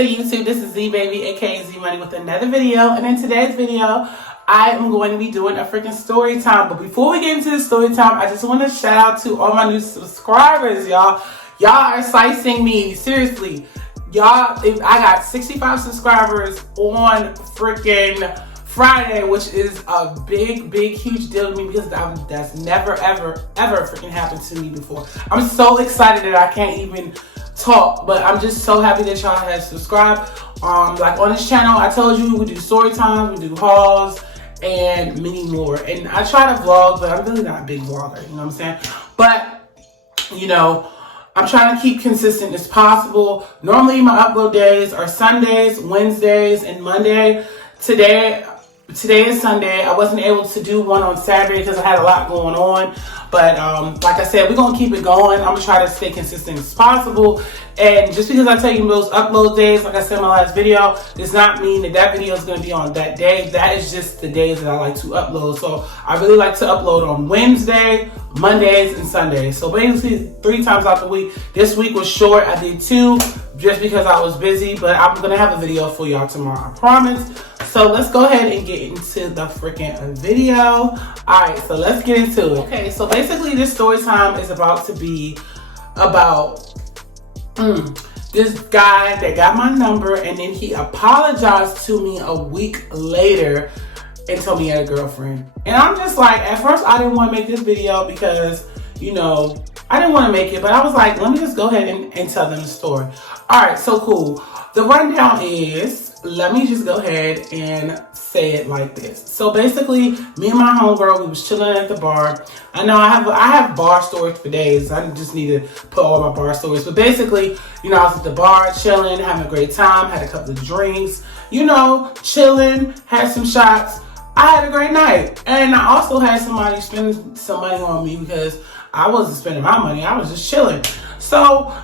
good, YouTube? This is Z Baby, aka Z Money, with another video. And in today's video, I am going to be doing a freaking story time. But before we get into the story time, I just want to shout out to all my new subscribers, y'all. Y'all are slicing me, seriously. Y'all, I got 65 subscribers on freaking Friday, which is a big, huge deal to me because that's never, ever freaking happened to me before. I'm so excited that I can't even talk, but I'm just so happy that y'all have subscribed. Like on this channel, I told you we do story times, we do hauls, and many more. And I try to vlog, but I'm really not a big vlogger, you know what I'm saying? But, you know, I'm trying to keep consistent as possible. Normally my upload days are Sundays, Wednesdays, and Monday. Today is Sunday. I wasn't able to do one on Saturday because I had a lot going on. But like I said, we're going to keep it going. I'm going to try to stay consistent as possible. And just because I tell you those upload days, like I said in my last video, does not mean that that video is going to be on that day. That is just the days that I like to upload. So I really like to upload on Wednesday, Mondays, and Sundays. So basically 3 times out the week. This week was short. I did 2 just because I was busy. But I'm going to have a video for y'all tomorrow, I promise. So let's go ahead and get into the freaking video. Alright, so let's get into it. Okay, so basically this story time is about to be about this guy that got my number, and then he apologized to me a week later and told me he had a girlfriend. And I'm just like, at first I didn't want to make this video because, you know, I didn't want to make it, but I was like, let me just go ahead and tell them the story. Alright, so cool. The rundown is, let me just go ahead and say it like this. So basically, me and my homegirl, we was chilling at the bar. I know I have bar stories for days. I just need to put all my bar stories. But basically, you know, I was at the bar chilling, having a great time, had a couple of drinks, you know, chilling, had some shots. I had a great night. And I also had somebody spend some money on me because I wasn't spending my money. I was just chilling. So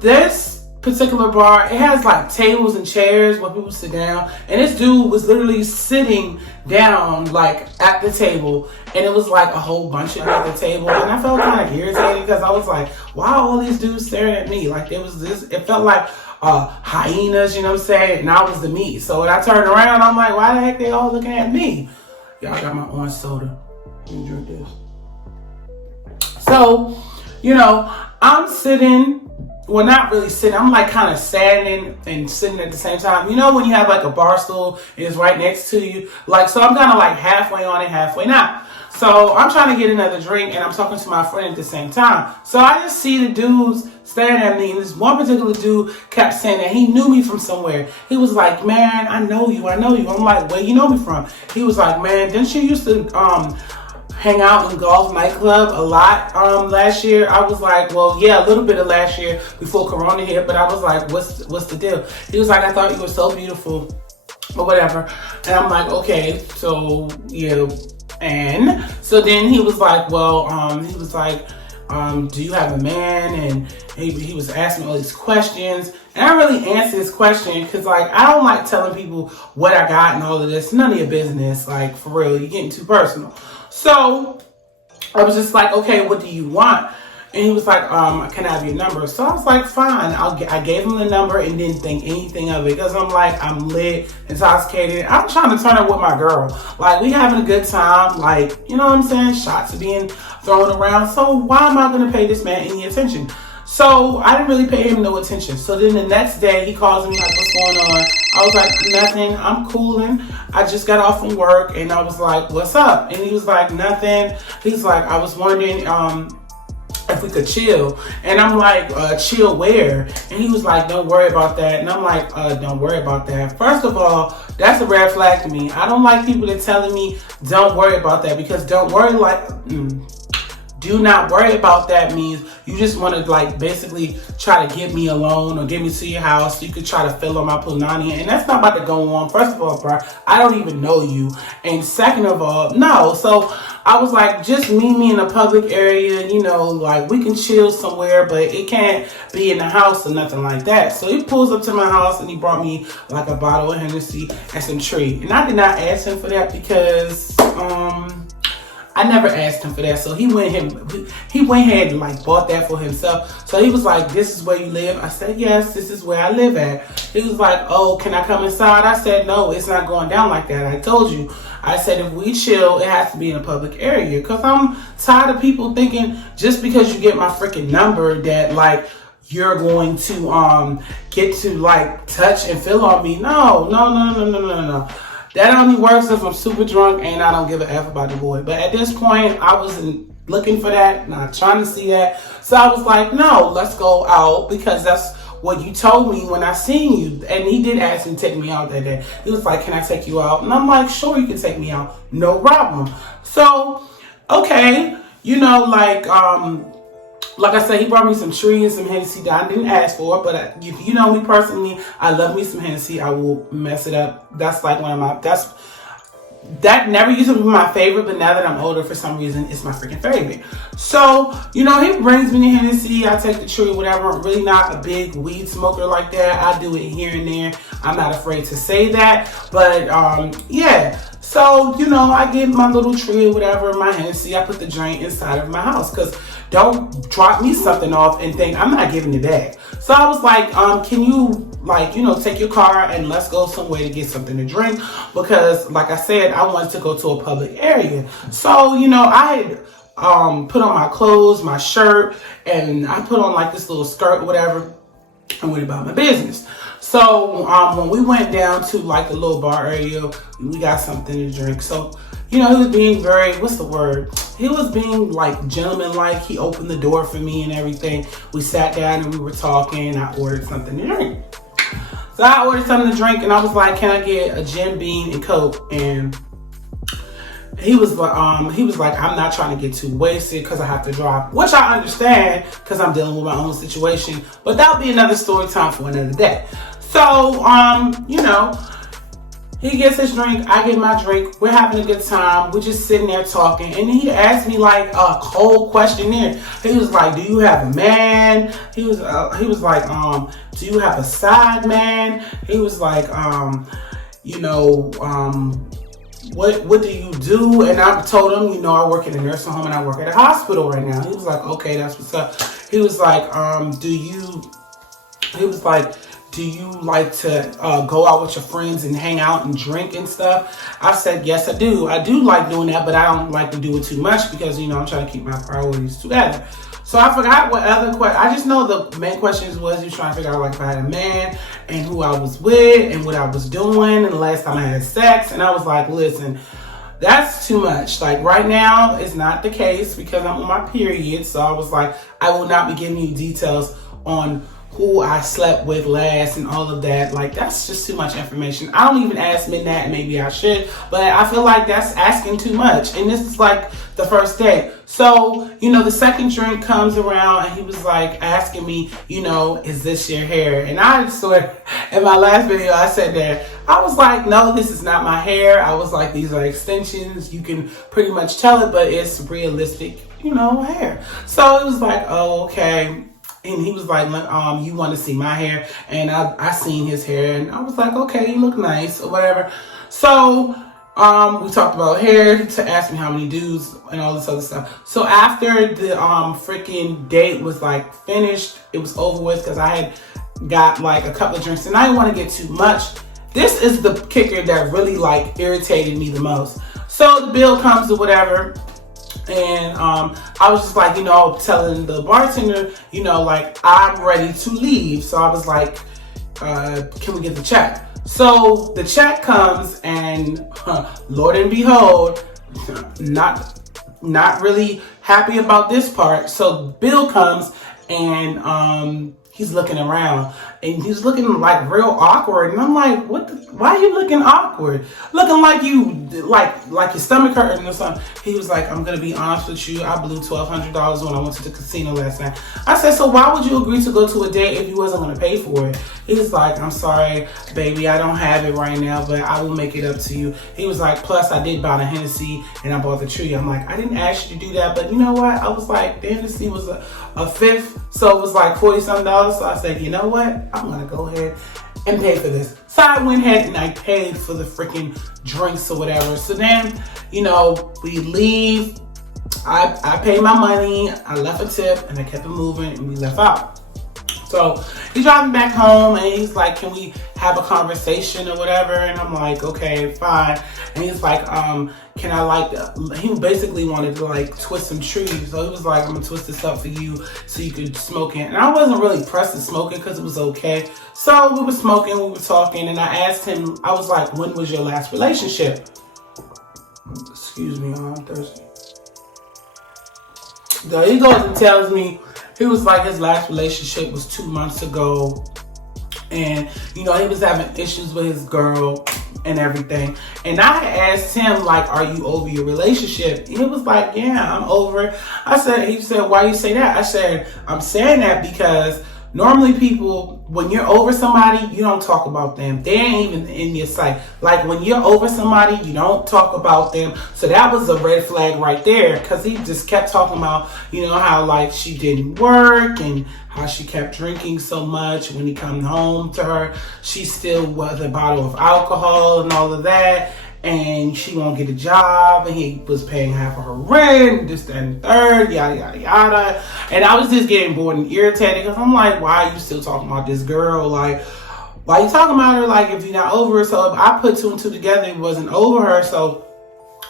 this particular bar, it has like tables and chairs where people sit down, and this dude was literally sitting down like at the table, and it was like a whole bunch of them at the table, and I felt kind of irritated because I was like, why are all these dudes staring at me? Like it felt like hyenas, you know what I'm saying? And I was the meat. So when I turned around, I'm like, why the heck they all looking at me? Y'all got my orange soda. Let me drink this. So, you know, I'm sitting. Well, not really sitting. I'm like kind of standing and sitting at the same time. You know when you have like a bar stool and it's right next to you? Like, so I'm kind of like halfway on and halfway not. So I'm trying to get another drink and I'm talking to my friend at the same time. So I just see the dudes staring at me, and this one particular dude kept saying that he knew me from somewhere. He was like, man, I know you. I'm like, where you know me from? He was like, man, didn't you used to hang out in Golf nightclub a lot last year? I was like, well, yeah, a little bit of last year before Corona hit, but I was like, what's the deal? He was like, I thought you were so beautiful, or whatever. And I'm like, okay, so yeah. And so then he was like, well, he was like, do you have a man? And he was asking me all these questions, and I really answered his question because, like, I don't like telling people what I got and all of this. None of your business, like, for real. You're getting too personal. So I was just like, okay, what do you want? And he was like, can I have your number? So I was like, fine. I gave him the number and didn't think anything of it because I'm like, I'm lit, intoxicated. I'm trying to turn up with my girl. Like, we having a good time. Like, you know what I'm saying? Shots are being thrown around. So why am I going to pay this man any attention? So I didn't really pay him no attention. So then the next day he calls me like, what's going on? I was like, nothing, I'm cooling. I just got off from work, and I was like, what's up? And he was like, nothing. He's like, I was wondering if we could chill. And I'm like, chill where? And he was like, don't worry about that. And I'm like, don't worry about that. First of all, that's a red flag to me. I don't like people that telling me don't worry about that, because don't worry do not worry about that means you just want to like basically try to get me alone or get me to your house so you could try to fill on my punani, and that's not about to go on. First of all, bro, I don't even know you, and second of all, no. So I was like, just meet me in a public area, you know, like we can chill somewhere, but it can't be in the house or nothing like that. So he pulls up to my house and he brought me like a bottle of Hennessy and some tree, and I did not ask him for that because I never asked him for that. So he went ahead and like bought that for himself. So he was like, this is where you live? I said, yes, this is where I live at. He was like, oh, can I come inside? I said, no, it's not going down like that. I told you. I said, if we chill, it has to be in a public area. Because I'm tired of people thinking just because you get my freaking number that like you're going to get to like touch and feel on me. No. That only works if I'm super drunk and I don't give a F about the boy. But at this point, I wasn't looking for that, not trying to see that. So I was like, no, let's go out, because that's what you told me when I seen you. And he did ask me to take me out that day. He was like, can I take you out? And I'm like, sure, you can take me out. No problem. So, okay, you know, like I said, he brought me some trees and some Hennessy that I didn't ask for, but if you know me personally, I love me some Hennessy. I will mess it up. That's like that never used to be my favorite, but now that I'm older, for some reason, it's my freaking favorite. So, you know, he brings me the Hennessy. I take the tree, whatever. I'm really not a big weed smoker like that. I do it here and there. I'm not afraid to say that, but yeah. So, you know, I get my little tree or whatever, my Hennessy. I put the joint inside of my house, because don't drop me something off and think I'm not giving it back. So I was like, can you, like, you know, take your car and let's go somewhere to get something to drink? Because, like I said, I wanted to go to a public area. So, you know, I had put on my clothes, my shirt, and I put on like this little skirt or whatever, and went about my business. So when we went down to like the little bar area, we got something to drink. So, you know, he was being very, what's the word? He was being like gentleman-like. He opened the door for me and everything. We sat down and we were talking. I ordered something to drink. So I ordered something to drink and I was like, can I get a Jim Beam and Coke? And he was like, I'm not trying to get too wasted because I have to drive, which I understand because I'm dealing with my own situation. But that'll be another story time for another day. So, you know, he gets his drink, I get my drink, we're having a good time, we're just sitting there talking, and then he asked me like a whole questionnaire. He was like, do you have a man? He was like, do you have a side man? He was like, you know, what do you do? And I told him, you know, I work in a nursing home and I work at a hospital right now. He was like, okay, that's what's up. He was like, do you like to go out with your friends and hang out and drink and stuff? I said, yes, I do. I do like doing that, but I don't like to do it too much because, you know, I'm trying to keep my priorities together. So I forgot what other question. I just know the main questions was you trying to figure out like if I had a man and who I was with and what I was doing and the last time I had sex. And I was like, listen, that's too much. Like right now, it's not the case because I'm on my period. So I was like, I will not be giving you details on who I slept with last and all of that. Like, that's just too much information. I don't even ask Midnight, maybe I should, but I feel like that's asking too much. And this is like the first day. So, you know, the second drink comes around and he was like asking me, you know, is this your hair? And I swear, in my last video, I said that. I was like, no, this is not my hair. I was like, these are extensions. You can pretty much tell it, but it's realistic, you know, hair. So it was like, oh, okay. And he was like, you want to see my hair? And I seen his hair and I was like, okay, you look nice or whatever. So we talked about hair to ask me how many dudes and all this other stuff. So after the freaking date was like finished, it was over with because I had got like a couple of drinks and I didn't want to get too much. This is the kicker that really like irritated me the most. So the bill comes or whatever. And I was just like, you know, telling the bartender, you know, like, I'm ready to leave. So I was like, can we get the check? So the check comes and Lord and behold, not really happy about this part. So bill comes and he's looking around and he's looking like real awkward. And I'm like, why are you looking awkward? Looking like you, like your stomach hurting or something. He was like, I'm going to be honest with you. I blew $1,200 when I went to the casino last night. I said, so why would you agree to go to a date if you wasn't going to pay for it? He was like, I'm sorry, baby, I don't have it right now, but I will make it up to you. He was like, plus I did buy the Hennessy and I bought the tree. I'm like, I didn't ask you to do that, but you know what? I was like, the Hennessy was a fifth, so it was like $40-something. So I said, you know what? I'm going to go ahead and pay for this. So I went ahead and I paid for the freaking drinks or whatever. So then, you know, we leave. I paid my money, I left a tip, and I kept it moving, and we left out. So he's driving back home, and he's like, can we have a conversation or whatever? And I'm like, okay, fine. And he's like, can I like, he basically wanted to like twist some trees. So he was like, I'm gonna twist this up for you so you could smoke it. And I wasn't really pressed to smoke it because it was okay. So we were smoking, we were talking, and I asked him, I was like, when was your last relationship? Excuse me, I'm thirsty. So he goes and tells me, he was like, his last relationship was 2 months ago. And, you know, he was having issues with his girl and everything. And I had asked him, like, are you over your relationship? And he was like, yeah, I'm over it. He said, why you say that? I said, I'm saying that because normally people, when you're over somebody, you don't talk about them. They ain't even in your sight. Like when you're over somebody, you don't talk about them. So that was a red flag right there, because he just kept talking about, you know, how like she didn't work and how she kept drinking so much. When he come home to her, she still was a bottle of alcohol and all of that. And she won't get a job, and he was paying half of her rent, this, that, and the third, yada, yada, yada. And I was just getting bored and irritated because I'm like, why are you still talking about this girl? Like, why are you talking about her like if you're not over her? So if I put two and two together, it wasn't over her. So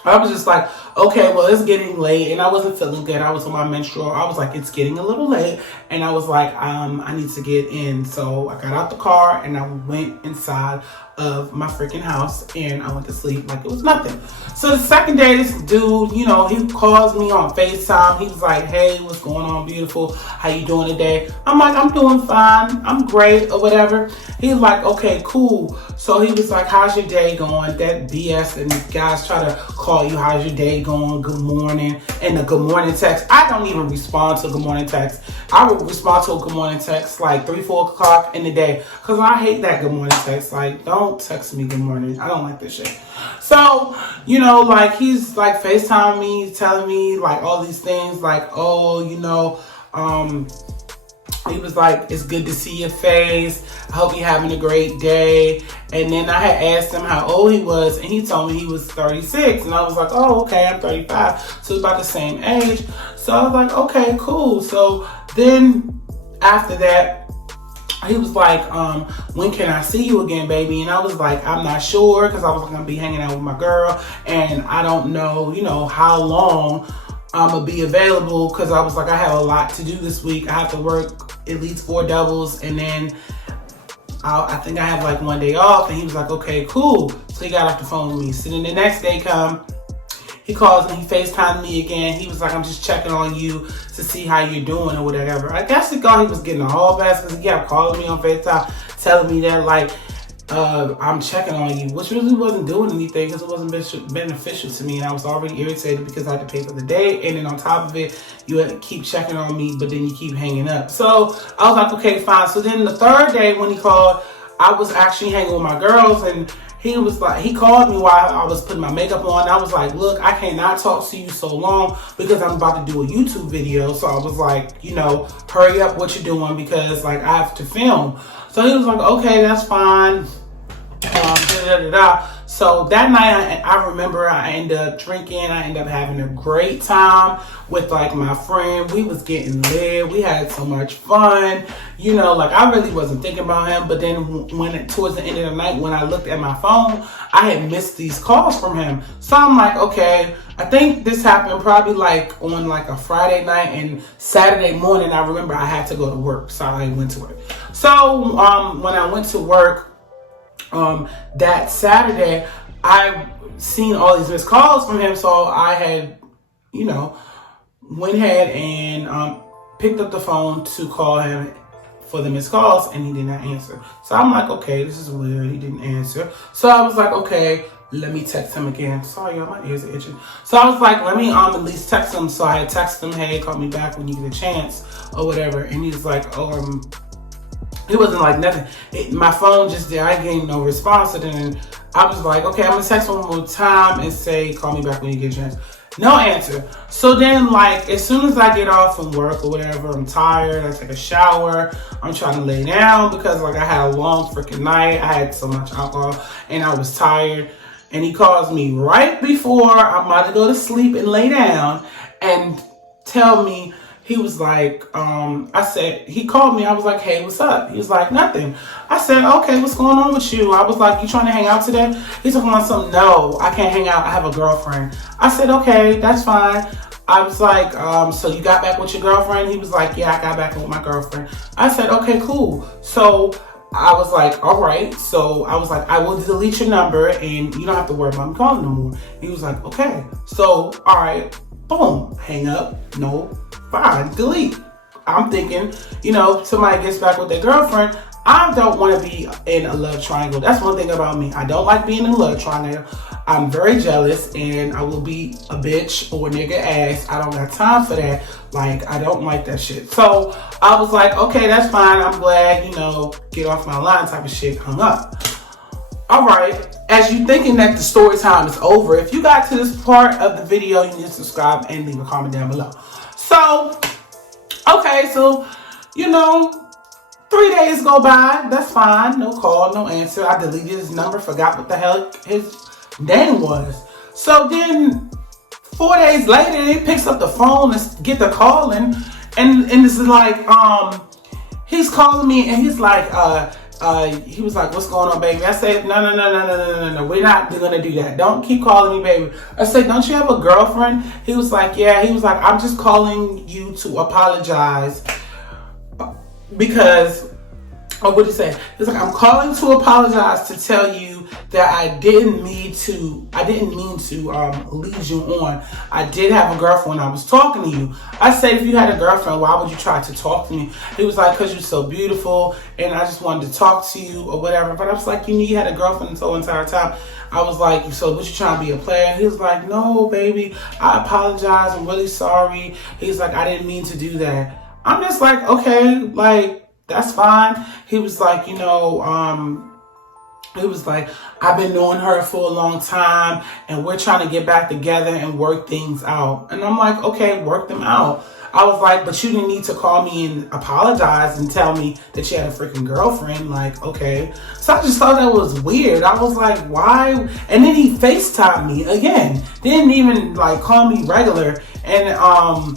I was just like, okay, well, it's getting late, and I wasn't feeling good. I was on my menstrual. I was like, it's getting a little late, and I was like, I need to get in. So I got out the car, and I went inside of my freaking house, and I went to sleep like it was nothing. So the second day, this dude, you know, he calls me on FaceTime. He was like, hey, what's going on, beautiful? How you doing today? I'm like, I'm doing fine. I'm great, or whatever. He's like, okay, cool. So he was like, how's your day going? That BS, and these guys try to call you, how's your day going? Good morning. And the good morning text, I don't even respond to good morning text. I would respond to a good morning text like 3, 4 o'clock in the day, because I hate that good morning text. Like, don't text me good morning. I don't like this shit. So, you know, like he's like FaceTime me, telling me like all these things, like, oh, you know, he was like, it's good to see your face. I hope you're having a great day. And then I had asked him how old he was, and he told me he was 36. And I was like, oh, okay, I'm 35. So it's about the same age. So I was like, okay, cool. So then after that, he was like, when can I see you again, baby? And I was like, I'm not sure, because I was going to be hanging out with my girl, and I don't know, you know, how long I'm going to be available, because I was like, I have a lot to do this week. I have to work at least 4 doubles, and then I think I have like 1 day off. And he was like, okay, cool. So he got off the phone with me. So then the next day come, he calls me, he FaceTimed me again. He was like, I'm just checking on you to see how you're doing or whatever. I guess he thought he was getting a hall pass, because he kept calling me on FaceTime, telling me that like, I'm checking on you, which really wasn't doing anything, because it wasn't beneficial to me. And I was already irritated because I had to pay for the day. And then on top of it, you had to keep checking on me, but then you keep hanging up. So I was like, okay, fine. So then the third day when he called, I was actually hanging with my girls, and he was like, he called me while I was putting my makeup on. I was like, look, I cannot talk to you so long because I'm about to do a YouTube video. So I was like, you know, hurry up what you're doing, because like I have to film. So he was like, okay, that's fine. So that night, I remember I ended up drinking. I ended up having a great time with like my friend. We was getting lit. We had so much fun. You know, like I really wasn't thinking about him. But then towards the end of the night, when I looked at my phone, I had missed these calls from him. So I'm like, okay, I think this happened probably like on like a Friday night, and Saturday morning, I remember I had to go to work. So I went to work. So when I went to work, that Saturday, I seen all these missed calls from him. So I had, you know, went ahead and picked up the phone to call him for the missed calls, and he did not answer. So I'm like, okay, this is weird. He didn't answer. So I was like, okay, let me text him again. Sorry, y'all, my ears are itching. So I was like, let me at least text him. So I had texted him, hey, call me back when you get a chance or whatever. And he was like, oh, it wasn't like nothing. My phone just did. I gained no response. And then I was like, okay, I'm going to text one more time and say, call me back when you get a chance. No answer. So then, like, as soon as I get off from work or whatever, I'm tired, I take a shower, I'm trying to lay down because, like, I had a long freaking night. I had so much alcohol and I was tired. And he calls me right before I'm about to go to sleep and lay down and tell me, he was like, he called me. I was like, hey, what's up? He was like, nothing. I said, okay, what's going on with you? I was like, you trying to hang out today? He's talking about something. No, I can't hang out. I have a girlfriend. I said, okay, that's fine. I was like, so you got back with your girlfriend? He was like, yeah, I got back with my girlfriend. I said, okay, cool. So I was like, all right. So I was like, I will delete your number and you don't have to worry about me calling no more. He was like, okay. So, all right, boom, hang up. No. Fine, delete. I'm thinking, you know, somebody gets back with their girlfriend. I don't want to be in a love triangle. That's one thing about me. I don't like being in a love triangle. I'm very jealous and I will be a bitch or a nigga ass. I don't got time for that. Like, I don't like that shit. So I was like, okay, that's fine. I'm glad, you know, get off my line type of shit. Hung up. All right. As you thinking that the story time is over, if you got to this part of the video, you need to subscribe and leave a comment down below. So, okay, so, you know, 3 days go by. That's fine. No call, no answer. I deleted his number, forgot what the hell his name was. So then 4 days later, he picks up the phone and get the calling. And this is like, he's calling me and he's like, he was like, what's going on, baby? I said, no. We're not going to do that. Don't keep calling me, baby. I said, don't you have a girlfriend? He was like, yeah. He was like, I'm just calling you to apologize because, what did he say? He's like, I'm calling to apologize to tell you that I didn't mean to lead you on. I did have a girlfriend. I was talking to you. I said, if you had a girlfriend, why would you try to talk to me? He was like, because you're so beautiful and I just wanted to talk to you or whatever. But I was like, you had a girlfriend the whole entire time. I was like, so what, you trying to be a player? He was like, no, baby, I apologize. I'm really sorry. He's like, I didn't mean to do that. I'm just like, okay, like, that's fine. He was like, you know, he was like, I've been knowing her for a long time and we're trying to get back together and work things out. And I'm like, okay, work them out. I was like, but you didn't need to call me and apologize and tell me that you had a freaking girlfriend. Like, okay. So I just thought that was weird. I was like, why? And then he FaceTimed me again. Didn't even like call me regular. And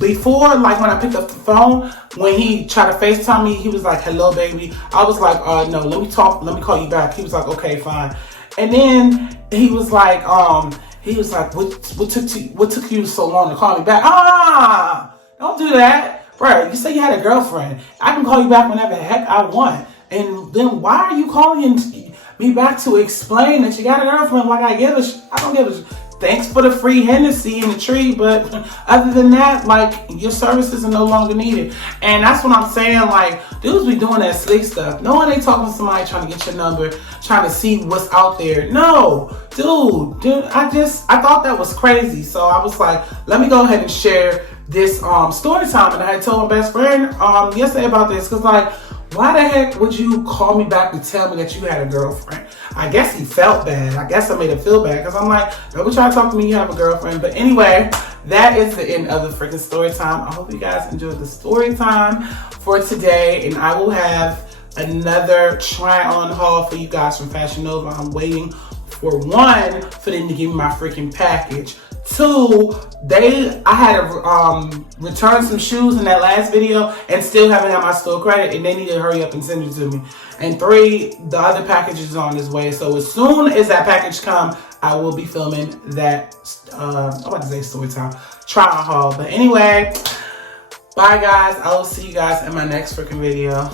before, like when I picked up the phone, when he tried to FaceTime me, he was like, hello, baby. I was like, no, let me call you back. He was like, okay, fine. And then he was like, what took you so long to call me back? Don't do that. Bro, you say you had a girlfriend. I can call you back whenever the heck I want. And then why are you calling me back to explain that you got a girlfriend? Like, I don't give a thanks for the free Hennessy in the tree, but other than that, like, your services are no longer needed. And that's what I'm saying, like, dudes be doing that slick stuff. No one ain't talking to somebody trying to get your number, trying to see what's out there. No, dude, I thought that was crazy. So I was like, let me go ahead and share this story time. And I had told my best friend yesterday about this, because like, why the heck would you call me back to tell me that you had a girlfriend? I guess he felt bad. I guess I made him feel bad because I'm like, don't try to talk to me, you have a girlfriend. But anyway, that is the end of the freaking story time. I hope you guys enjoyed the story time for today. And I will have another try-on haul for you guys from Fashion Nova. I'm waiting for one, for them to give me my freaking package. Two, I had to return some shoes in that last video and still haven't had my store credit, and they need to hurry up and send it to me. And three, the other package is on its way. So as soon as that package comes, I will be filming that, I'm about to say story time, try on haul. But anyway, bye guys. I will see you guys in my next freaking video.